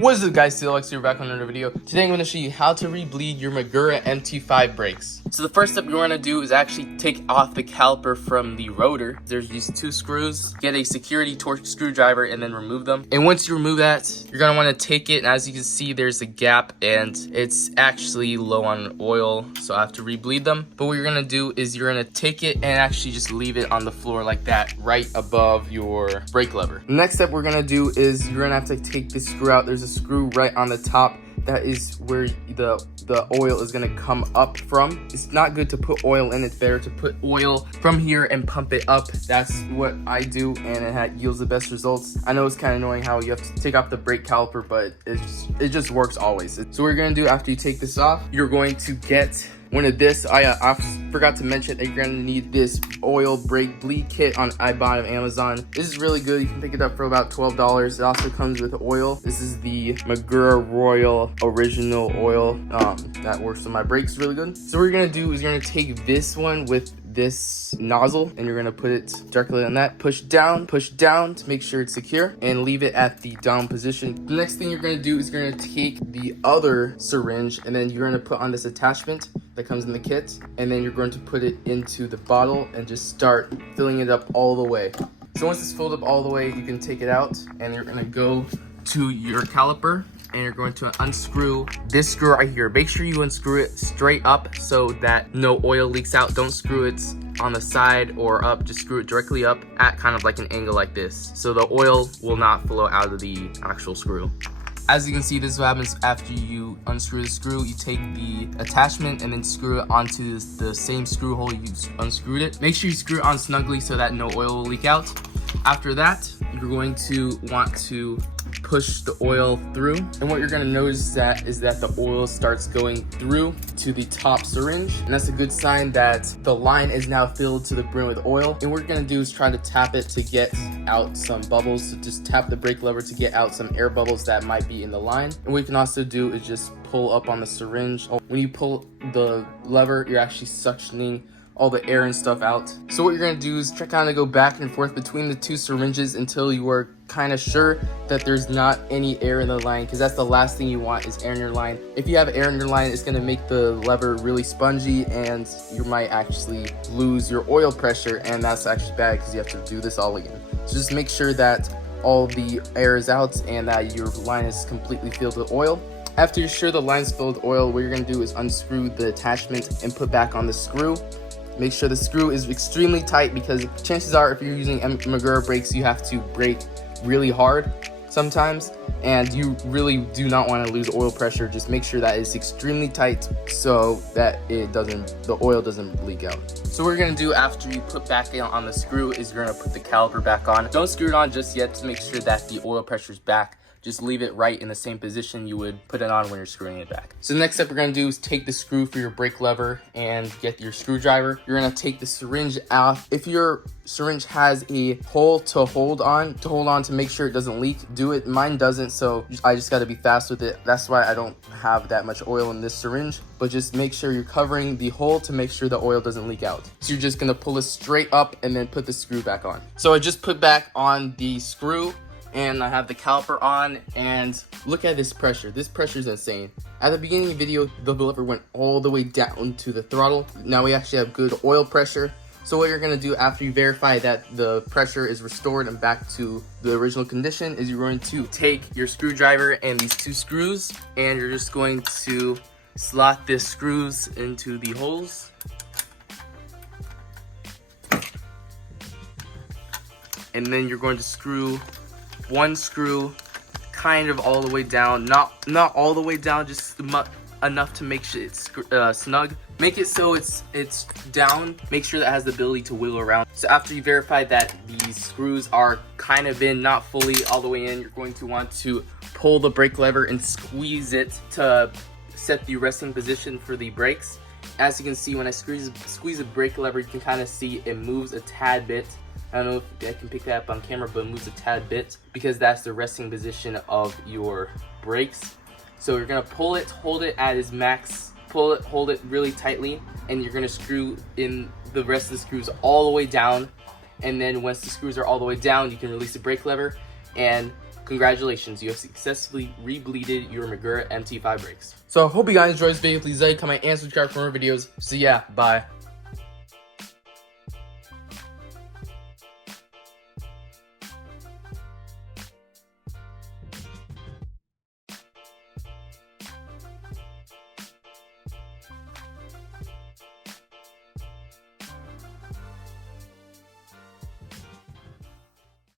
What is up, guys? CBlocks here, back on another video. Today I'm going to show you how to rebleed your Magura MT5 brakes. So the first step you're going to do is actually take off the caliper from the rotor. There's these two screws. Get a security torque screwdriver and then remove them. And once you remove that, you're going to want to take it, and as you can see, there's a gap and it's actually low on oil, so I have to rebleed them. But what you're going to do is you're going to take it and actually just leave it on the floor like that, right above your brake lever. The next step we're going to do is you're going to have to take this screw out. There's a screw right on the top. That is where the oil is going to come up from. It's not good to put oil in. It's better to put oil from here and pump it up. That's what I do, and it yields the best results. I know it's kind of annoying how you have to take off the brake caliper, but it just works always. So what you're going to do after you take this off, you're going to get one of this. I forgot to mention that you're going to need this oil brake bleed kit. I bought it on Amazon. This is really good. You can pick it up for about $12. It also comes with oil. This is the Magura Royal Original Oil. That works on my brakes really good. So what you're going to do is you're going to take this one with this nozzle and you're going to put it directly on that. Push down to make sure it's secure and leave it at the down position. The next thing you're going to do is you're going to take the other syringe and then you're going to put on this attachment that comes in the kit, and then you're going to put it into the bottle and just start filling it up all the way. So once it's filled up all the way, you can take it out and you're going to go to your caliper and you're going to unscrew this screw right here. Make sure you unscrew it straight up so that no oil leaks out. Don't screw it on the side or up, just screw it directly up at kind of like an angle like this, so the oil will not flow out of the actual screw. As you can see, this is what happens after you unscrew the screw. You take the attachment and then screw it onto the same screw hole you unscrewed it. Make sure you screw it on snugly so that no oil will leak out. After that, you're going to want to push the oil through, and what you're going to notice is that the oil starts going through to the top syringe, and that's a good sign that the line is now filled to the brim with oil. And what you're going to do is try to tap it to get out some bubbles. So just tap the brake lever to get out some air bubbles that might be in the line. And what you can also do is just pull up on the syringe. When you pull the lever, you're actually suctioning all the air and stuff out. So what you're going to do is kind of go back and forth between the two syringes until you are kind of sure that there's not any air in the line, because that's the last thing you want is air in your line. If you have air in your line, it's going to make the lever really spongy and you might actually lose your oil pressure, and that's actually bad because you have to do this all again. So just make sure that all the air is out and that your line is completely filled with oil. After you're sure the line's filled with oil, what you're going to do is unscrew the attachment and put back on the screw. Make sure the screw is extremely tight, because chances are if you're using Magura brakes, you have to brake really hard sometimes, and you really do not want to lose oil pressure. Just make sure that it's extremely tight so that the oil doesn't leak out. So what you're going to do after you put back on the screw is you're going to put the caliper back on. Don't screw it on just yet to make sure that the oil pressure is back. Just leave it right in the same position you would put it on when you're screwing it back. So the next step you're going to do is take the screw for your brake lever and get your screwdriver. You're going to take the syringe out. If your syringe has a hole to hold on to make sure it doesn't leak, do it. Mine doesn't, so I just got to be fast with it. That's why I don't have that much oil in this syringe, but just make sure you're covering the hole to make sure the oil doesn't leak out. So you're just going to pull it straight up and then put the screw back on. So I just put back on the screw and I have the caliper on, and look at this pressure. This pressure is insane. At the beginning of the video, the lever went all the way down to the throttle. Now we actually have good oil pressure. So what you're going to do after you verify that the pressure is restored and back to the original condition is you're going to take your screwdriver and these two screws, and you're just going to slot the screws into the holes. And then you're going to screw one screw kind of all the way down, not all the way down, just enough to make sure it's snug. Make it so it's down. Make sure that it has the ability to wiggle around. So after you verify that these screws are kind of in, not fully all the way in, you're going to want to pull the brake lever and squeeze it to set the resting position for the brakes. As you can see, when I squeeze the brake lever, you can kind of see it moves a tad bit. I don't know if I can pick that up on camera, but it moves a tad bit because that's the resting position of your brakes. So you're gonna pull it, hold it at its max, pull it, hold it really tightly, and you're gonna screw in the rest of the screws all the way down. And then once the screws are all the way down, you can release the brake lever and congratulations, you have successfully rebleeded your Magura MT5 brakes. So I hope you guys enjoyed this video. Please like, comment, and subscribe for more videos. So yeah, bye.